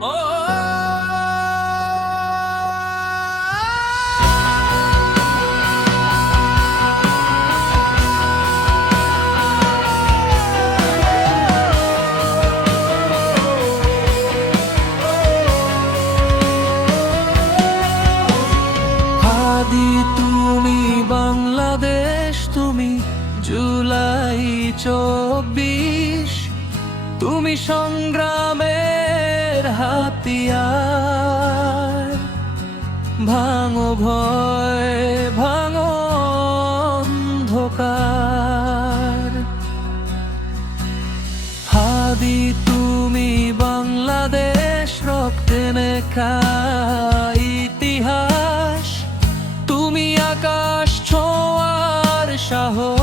হাদি তুমি বাংলাদেশ তুমি জুলাই চব্বিশ। তুমি ধ্বংসের হাতিয়ার। ভাঙো ভয়, ভাঙো অন্ধকার। হাদি, তুমি বাংলাদেশ রক্তে ইতিহাস। তুমি আকাশ, ছোঁয়ার সাহস।